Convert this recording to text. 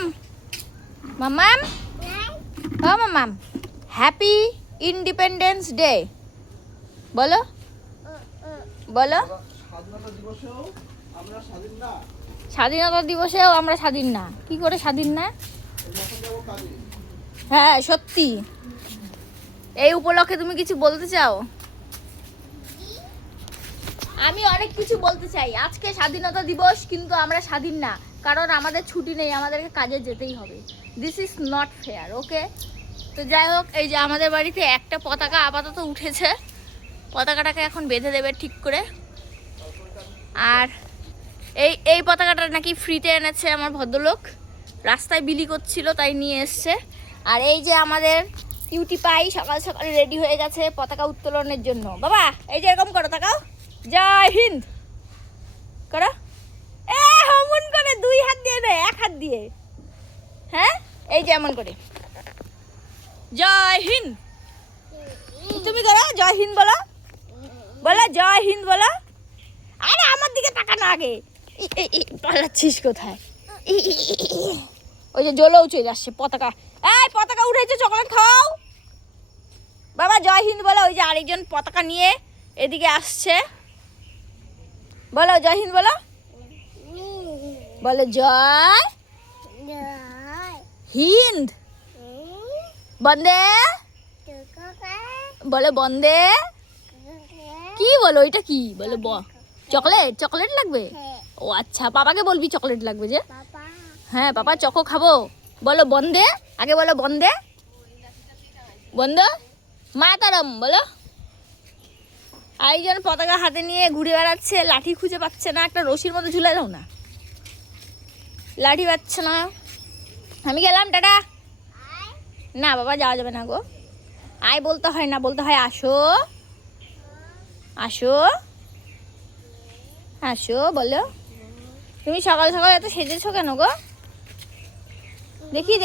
মামাম মামাম ও মামাম happy independence day বলো বলো। স্বাধীনতা দিবসেও আমরা স্বাধীন না। কি করে স্বাধীন না? হ্যাঁ সত্যি। এই উপলক্ষে তুমি কিছু বলতে চাও? আমি অনেক কিছু বলতে চাই। আজকে স্বাধীনতা দিবস, কিন্তু আমরা স্বাধীন না, কারণ আমাদের ছুটি নেই, আমাদেরকে কাজে যেতেই হবে। This is not fair. Okay, তো যাই হোক, এই যে আমাদের বাড়িতে একটা পতাকা আপাতত উঠেছে, পতাকাটাকে এখন বেঁধে দেবে ঠিক করে। আর এই পতাকাটা নাকি ফ্রিতে এনেছে আমার ভদ্রলোক, রাস্তায় বিলি করছিল তাই নিয়ে এসছে। আর এই যে আমাদের কিউটি পাই সকাল সকাল রেডি হয়ে গেছে পতাকা উত্তোলনের জন্য। বাবা এই যে এরকম করো, তাকাও, জয় হিন্দ করো। হমন করে, দুই হাত দিয়ে না, এক হাত দিয়ে। হ্যাঁ, এই যে এমন করে জয় হিন্দ। তুমি করো জয় হিন্দ, বলো বলো জয় হিন্দ বলো। আরে আমার দিকে তাকানো আগে, পালাচ্ছিস কোথায়? ওই যে জ্বলেও চলে আসছে পতাকা। এই পতাকা উঠেছে, চকলেট খাও। বাবা জয় হিন্দ বলো। ওই যে আরেকজন পতাকা নিয়ে এদিকে আসছে, বলো জয় হিন্দ বলো। বলো জয় হিন্দ, বন্দে বলো, বন্দে। কি বলো, এটা কি বলো? চকলেট, চকলেট লাগবে? ও আচ্ছা, বাবাকে বলবি চকলেট লাগবে যে। হ্যাঁ বাবা চকো খাবো। বলো বন্দে, আগে বলো বন্দে, বন্দে মাতারম বলো। আরেকজন পতাকা হাতে নিয়ে ঘুরে বেড়াচ্ছে, লাঠি খুঁজে পাচ্ছে না, একটা রশির মধ্যে ঝুলে দাও না, লাঠি পাচ্ছে না। আমি গেলাম, টাটা। না বাবা যাওয়া যাবে না গো, আয় বলতে হয় না, বলতে হয় আসো আসো আসো বলো। তুমি সকাল সকাল এত সেজেছো কেন গো? দেখি।